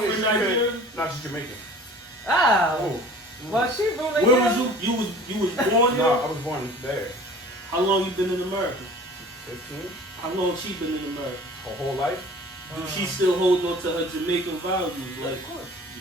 from Nigeria? Not just Jamaican. Oh. Well, she ruling. Where was you? You was born there? No, I was born there. How long you been in America? 15. How long she been in America? Her whole life. She still holding on to her Jamaican values, like,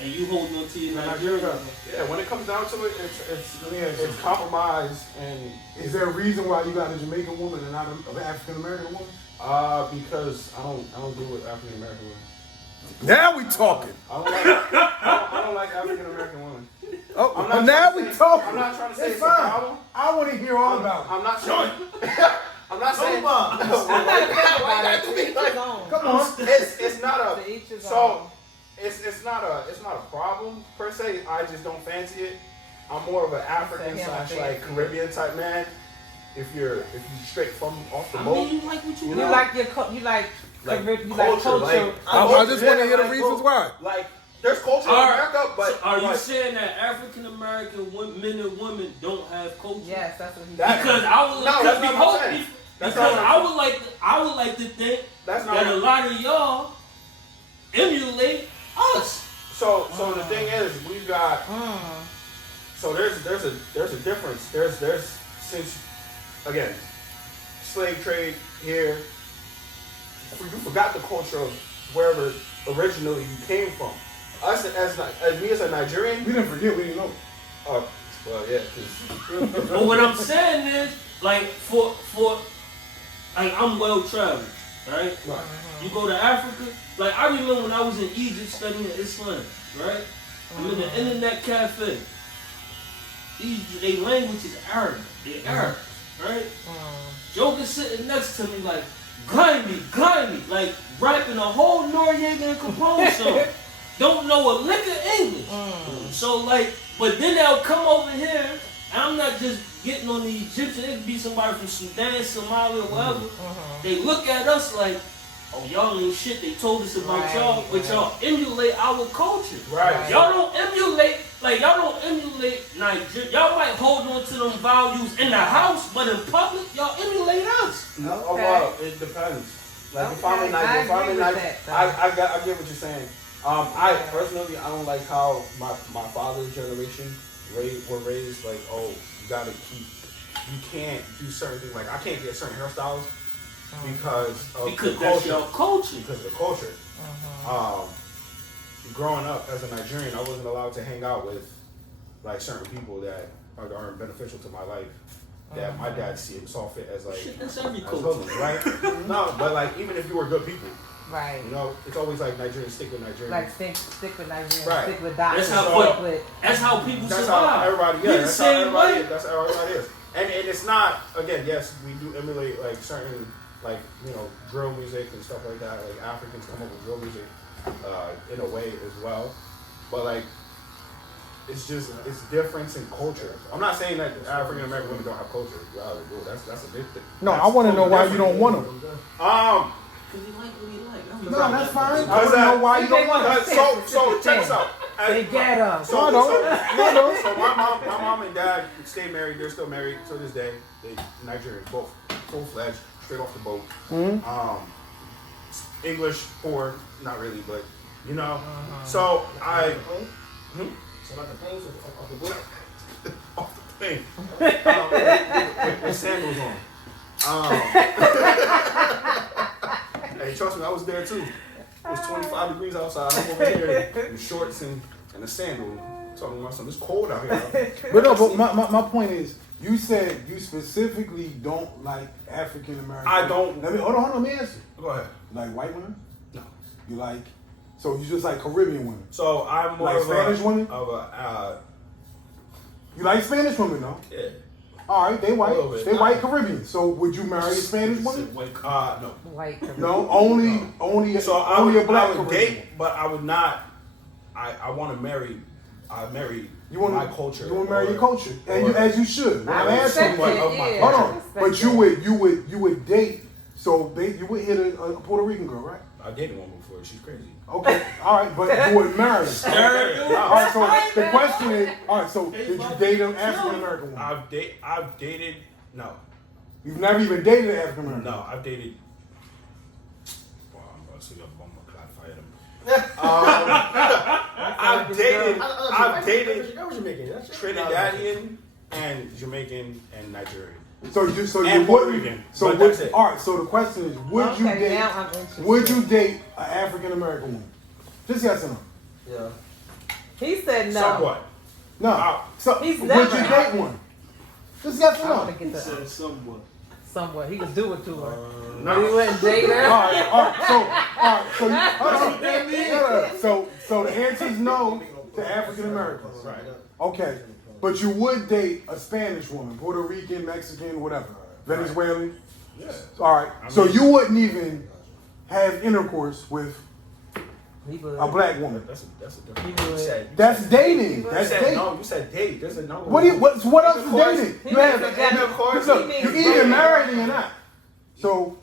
and you holding on to your Nigerian values. Yeah, when it comes down to it, it's compromise. And is there a reason why you got a Jamaican woman and not an African American woman? Because I don't deal with African American women. Now we talking. I don't like African American women. Oh, now we talking. I'm not trying to say it's a fine. problem. I want to hear all about it. I'm not saying. I'm not saying. Come on. It's not a. So it's not a problem per se. I just don't fancy it. I'm more of an African / like Caribbean type man. If you straight from off the boat, you like what you like you like culture. I just want to hear the reasons why. Like there's culture in America, but so are you saying that African American men and women don't have culture? Yes, that's what he's saying. Because I would like to think that a lot of y'all emulate us. So the thing is, we've got. So there's a difference. There's since again, slave trade here. You forgot the culture of wherever originally you came from. Us as me as a Nigerian, we didn't forget. We didn't know. Well, yeah. But what I'm saying is, like for like I'm well traveled, right? You go to Africa. Like I remember when I was in Egypt studying Islam, right? I'm in the internet cafe. Their language is Arabic. They're Arabs, right? Joker's sitting next to me like, grind me, like rapping a whole Noriega and Capone song. Don't know a lick of English. So like, but then they'll come over here, and I'm not just getting on the Egyptian, it could be somebody from Sudan, Somalia, or whatever. They look at us like, oh, y'all ain't shit. They told us about y'all, but y'all emulate our culture. Right. Y'all don't emulate Nigeria. Y'all might hold on to them values in the house, but in public, y'all emulate us. No, well, it depends. Like if I'm in Nigeria, I get what you're saying. I personally, I don't like how my father's generation were raised. Like, oh, you can't do certain things. Like I can't get certain hairstyles. Because that's your culture. Because of the culture. Growing up as a Nigerian, I wasn't allowed to hang out with like certain people that aren't beneficial to my life. That my dad saw fit as like that's every culture, right? No, but like even if you were good people, right? You know, it's always like Nigerians stick with Nigerians. Like stick with Nigerians, right? Stick with doctors. That's how people survive. That's how everybody. Yeah, that's how everybody is. That's how everybody is. And it's not again. Yes, we do emulate like certain. Like, you know, drill music and stuff like that. Like, Africans come up with drill music in a way as well. But, like, it's difference in culture. I'm not saying that African-American women don't have culture. That's a big thing. No, I want to know why you don't want them. Because he like what he like. No, that's fine. I want to know why you don't want them. So check this out. They get them. So my mom and dad stay married. They're still married to this day. They Nigerians, both full-fledged. Straight off the boat. English poor, not really, but you know. So I. So like the planes off the boat. Off the plane. With sandals on. Hey, trust me, I was there too. It was 25 degrees outside. I'm over here in shorts and a sandal. Talking about something. It's cold out here. But my point is. You said you specifically don't like African American. I don't. Hold on. Let me answer. Go ahead. You like white women? No. You like? So you just like Caribbean women? So I'm more like of Spanish women. You like Spanish women, though? Yeah. All right, they white. They white Caribbean. So would you marry a Spanish woman? No. White Caribbean. No, only. So only a black I would Caribbean. date, but I would not. I want to marry. I marry. You want my culture. You want to marry your culture, and as you should. I'm asking, hold on. But you would date. So you would hit a Puerto Rican girl, right? I dated one before. She's crazy. Okay, all right, but you would marry her. All right, so the question is, all right, so did you date an African American woman? I've dated. No. You've never even dated an African American. No, I've dated. Wow, I'm about to say I'm gonna clap fire them. I've dated That was Jamaican. That's Trinidadian and Jamaican and Nigerian. So you And Puerto Rican. So But that's it. all right. So the question is, would you date? Now I'm interested. Would you date an African American woman? Just yes or no. Yeah. He said no. Somewhat. No. So He's would never- you date one? Just yes or I no. want to get Said the somewhat. somewhat. He could do it to her. No. He wouldn't date her. All right. So so the answer is no to African Americans. Right. Okay. But you would date a Spanish woman, Puerto Rican, Mexican, whatever, Venezuelan. Yeah. All right. So you wouldn't even have intercourse with He would. a black woman. That's a He different. would. That's dating. That's said dating. no. You said date. There's a no. What else is dating? He You have means that- intercourse. Look, he means you either dating. married or you're not. So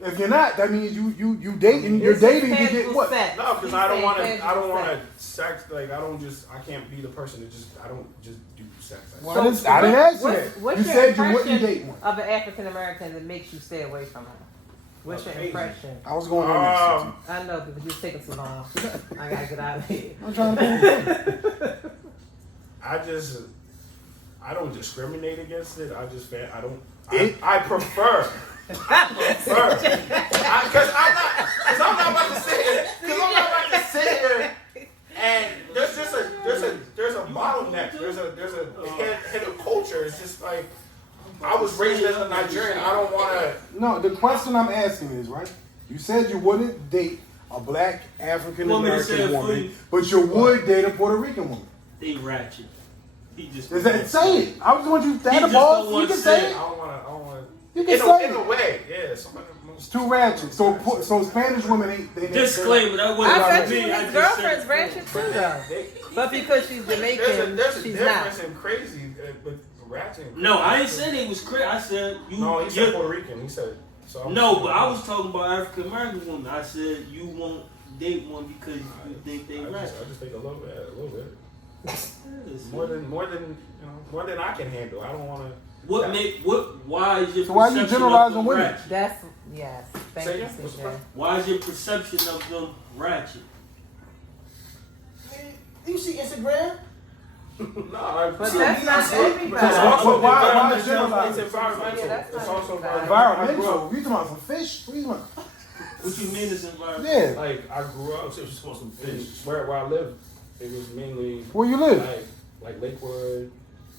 if you're not, that means you dating. You're It's dating to casual get what? sex. No, because He's I don't saying want to. casual I don't want sex. to sex. Like I can't be the person that just. I don't just do sex. I didn't ask you that. What's You your said you wouldn't impression date one. of an African American that makes you stay away from her? What's your impression? I was going on this. I know, but you're taking too long. I gotta get out of here. I'm trying to I don't discriminate against it. I just. I don't. It- I prefer. Because I'm not about to sit here. Because I'm not about to sit here. And there's a bottleneck. There's a hidden culture. It's just like I was raised as a Nigerian. I don't want to. No, the question I'm asking is, right? You said you wouldn't date a black African American woman, but you would date a Puerto Rican woman. They ratchet. He just. Is that say it? I just want you to He stand just the don't balls. You want can to say say it. I don't want to. You can say In a it. way, yeah. Somebody It's too ratchet. So Spanish women ain't. They Disclaimer, that wasn't I about bet me. you I his just girlfriend's said ratchet too, though. But because she's Jamaican, there's a she's difference not. in crazy with ratchet. No, I ain't said it was crazy. I said you. No, he said Puerto Rican. He said. So No, but I was talking about African American women. I said you won't date one because you think they I ratchet. just think a little bit. More than I can handle. I don't want to. Why is your So why you perception generalizing of them women? ratchet? That's yes. Thank Say you, again? What's the CJ. question? Why is your perception of them ratchet? You see Instagram? No, But that's not everybody. Why is generalizing? It's environmental. Yeah, that's It's not also everybody. Environmental. You talking about some fish? What you talking about? What you mean is environment? Yeah. Like I grew up. Where I lived, it was mainly Where you live? like Lakewood.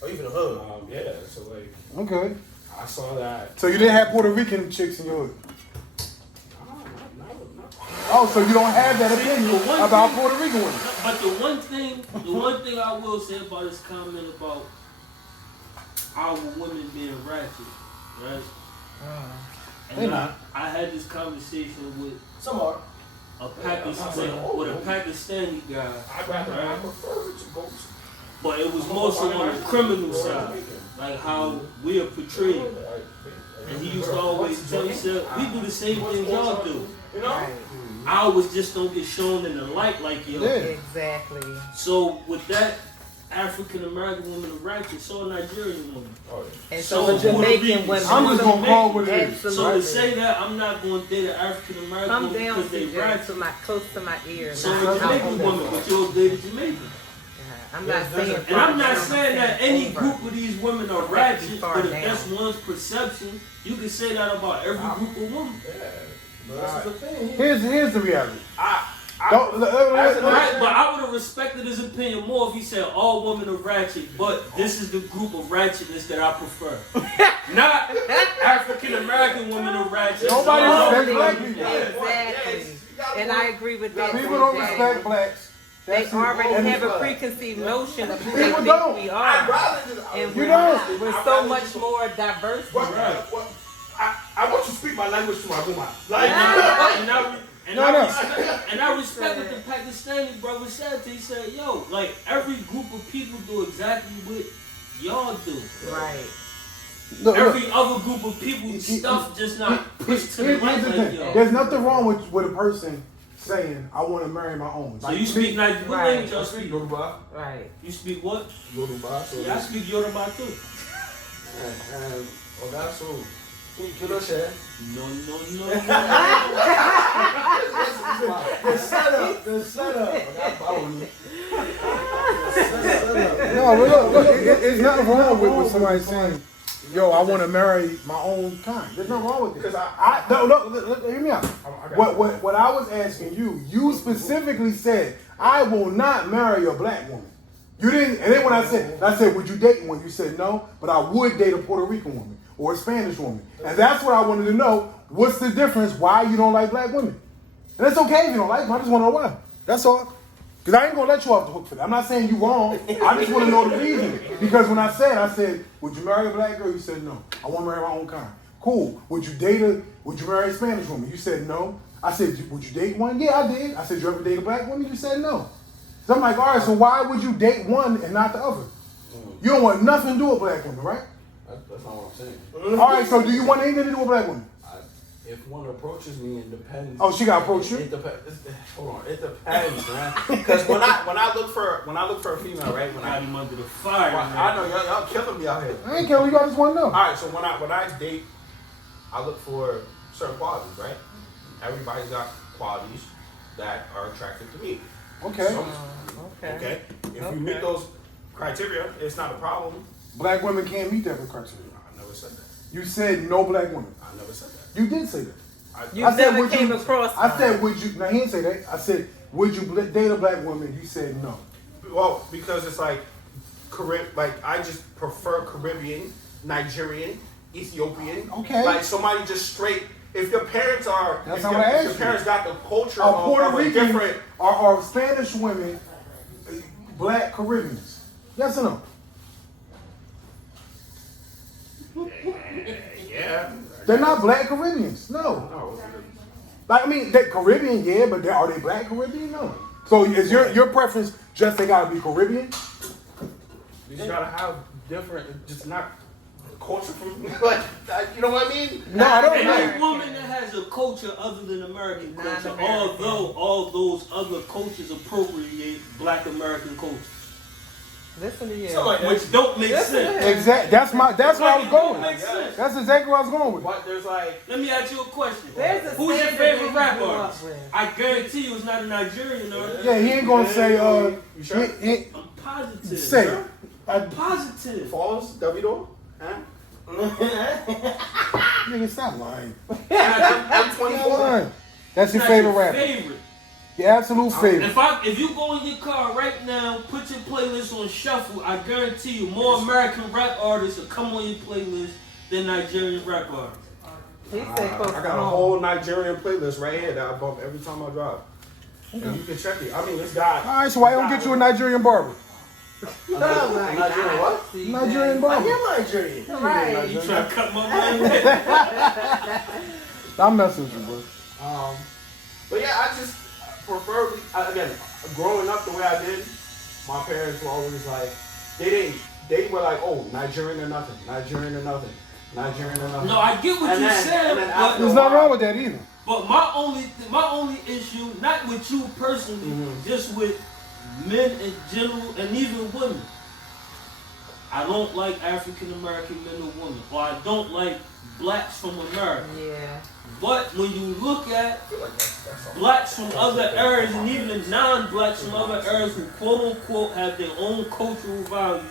Or even a hood? Yeah. So like Okay. I saw that. So you didn't have Puerto Rican chicks in your hood? Not. Oh, so you don't have that opinion the one about thing- Puerto Rican women? But the one thing I will say about this comment about our women being ratchet, right? They And not. I had this conversation with Some are. a Pakistani guy, I prefer to go. but it was more so on the criminal side, like how we are portrayed. And he used to always tell me, we do the same thing y'all do. You know. Right. Ours just don't get shown in the light like yours. Yeah. Exactly. So with that African American woman of ratchet, so a Nigerian woman. Oh, And So so, the Puerto Jamaican Rican. women. I'm just gonna call what it is. So Absolutely. to say that I'm not going to date an African American Come woman down because they to ratchet. close to my ear. So Not a out Jamaican over. woman, but you'll date a Jamaican. I'm not saying. And I'm not far saying down, that any over. group of these women are Far ratchet, but if down. that's one's perception, you can say that about every group of women. That's the thing. Here's the reality. Right, but I would have respected his opinion more if he said all women are ratchet, but this is the group of ratchetness that I prefer. Not African American women are ratchet. Nobody respects black people. Exactly. And I agree with that. People don't CJ. respect blacks. They That's it. already And have a preconceived notion of who they People think don't. we are. And You we're don't. not. We're so much more diverse. than that. I want you to speak my language to my woman. And I respect what the Pakistani brother said. He said, yo, like every group of people do exactly what y'all do. Right. Look, Every other group of people stuff just not pushed to the here's right the like thing. y'all. There's nothing wrong with a person saying, I want to marry my own. So you speak like what Right. language y'all speak? Yoruba. Right. You speak what? Yoruba. So Yeah, I speak Yoruba too. Oga, so kí ló ṣe? No. The setup. Oga, báwo ni? look, it's nothing wrong with somebody saying, yo, I want to marry my own kind. There's nothing wrong with it. Because Look, hear me out. What I was asking you specifically said, I will not marry a black woman. You didn't, and then when I said, would you date one? You said no, but I would date a Puerto Rican woman or a Spanish woman. And that's what I wanted to know. What's the difference? Why you don't like black women? And it's okay if you don't like them. I just want to know why. That's all. Because I ain't going to let you off the hook for that. I'm not saying you wrong. I just want to know the reason. Because when I said, would you marry a black girl? You said no. I want to marry my own kind. Cool. Would you marry a Spanish woman? You said no. I said, would you date one? Yeah, I did. I said, you ever date a black woman? You said no. So I'm like, all right, so why would you date one and not the other? You don't want nothing to do with a black woman, right? That's not what I'm saying. All right, so do you want anything to do with a black woman? If one approaches me, it depends. Oh, she got approach you? It depends. Hold on, it depends, man. Because when I look for a female, right? When I'm under the fire. I know y'all killing me out here. I ain't killing you. I just want to know. all right, so when I date, I look for certain qualities, right? Everybody's got qualities that are attractive to me. Okay. Okay. If you meet those criteria, it's not a problem. Black women can't meet that criteria. I never said that. You said no black women. I never said that. You did say that. You I said, never would came you, across I one. said, would you, now he didn't say that. I said, would you date a black woman? You said no. Well, because it's like I just prefer Caribbean, Nigerian, Ethiopian. Okay. Like somebody just straight. If your parents are, That's if not your, what I if asked your you. parents got the culture Are of Puerto a Rican different. or Spanish women black Caribbeans? Yes or no? Yeah. They're not black Caribbeans. No. No. Like, I mean, they're Caribbean, yeah, but are they black Caribbean? No. So is your preference just they gotta be Caribbean? You just gotta have different, just not culture from like you know what I mean? No, I don't Any know. woman that has a culture other than American culture, Non-American. although all those other cultures appropriate Black American culture, Listen to you. which don't make Listen to sense. him. Exactly. That's where I was It don't going. make sense. That's exactly where I was going with it. But there's like Let me ask you a question. There's a Who's your standard favorite that rap you grew up artist? with. I guarantee you it's not a Nigerian artist. Yeah, he ain't gonna say You sure? I'm positive. say bro. it. I'm positive. Falls, Davido, huh? Nigga, stop lying. I'm Stop 24. lying. That's your Not favorite your rapper. favorite. Your absolute favorite. If you go in your car right now, put your playlist on shuffle, I guarantee you more American rap artists will come on your playlist than Nigerian rap artists. He said close I got a whole Nigerian playlist right here that I bump every time I drive. And you can check it. I mean, this guy. All right, so why don't get you a Nigerian barber? Oh my Nigerian God. what? See, Nigerian that- barber. Nigerian. Right. You trying to cut my money? I'm messing with you, bro. But yeah, I just preferably, again, growing up the way I did, my parents were always like, they were like, oh, Nigerian or nothing, Nigerian or nothing, Nigerian or nothing. No, I get what And you're then- saying, and then but, after- There's nothing wrong with that either. but my only issue, not with you personally, just with men in general and even women. I don't like African American men or women, or I don't like blacks from America. Yeah. But when you look at I feel like that's all. blacks from other areas and even the non-blacks from other areas who quote unquote have their own cultural values,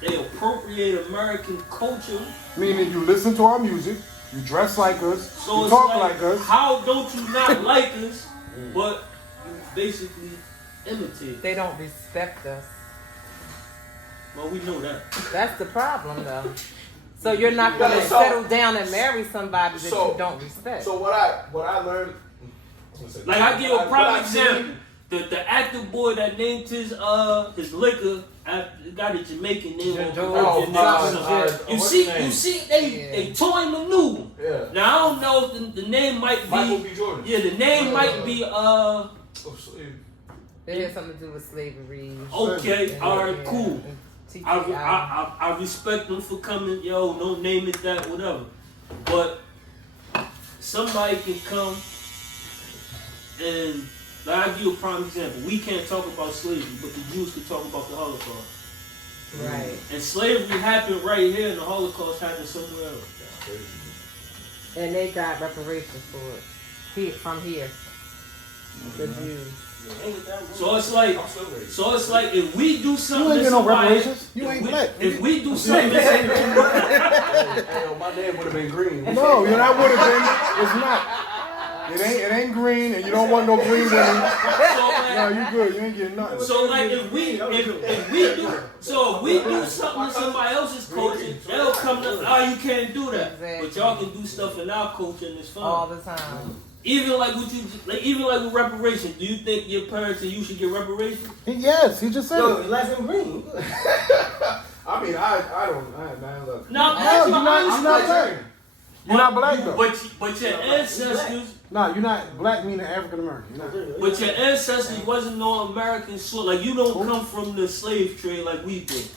they appropriate American culture. Meaning you listen to our music, you dress like us, So you it's talk like, like us. how don't you not like us, but you basically imitate? They don't respect us. Well, we know that. That's the problem, though. So you're not going to Yeah, so- settle down and marry somebody that So- you don't respect. So what I learned, Like I give you a what prime I seen- example. The actor boy that named his liquor after got a Jamaican name on George, You see, they toy him a new one. Yeah. Now I don't know if the name might Michael be. B. Jordan. Yeah, the name might be. Oh, slave. It has something to do with slavery. Okay, all right, Yeah. cool. I respect them for coming. Yo, don't name it that, whatever. But somebody can come and. Like I'll give you a prime example. We can't talk about slavery, but the Jews can talk about the Holocaust. Right. And slavery happened right here, and the Holocaust happened somewhere else. And they got reparations for it. From here. The Jews. So it's like, if we do something, You ain't to get no somebody, reparations. You ain't black. If we do something, to Hey, my name would have been green. No, you know that would have been. It's not. It ain't green, and you don't want no green women. No, you good. You ain't getting nothing. So like if we do something to somebody else's culture, they'll come to you can't do that. Exactly. But y'all can do stuff in our culture and it's fun. All the time. Even like with reparations, do you think your parents and you should get reparations? Yes, he just said Yo, it. last name green. I mean, I don't, man, look. No, No, you're not black. You're not black though. But your ancestors. No, you're not black. Meaning African American. But your ancestors wasn't no American soil. Like you don't come from the slave trade like we did.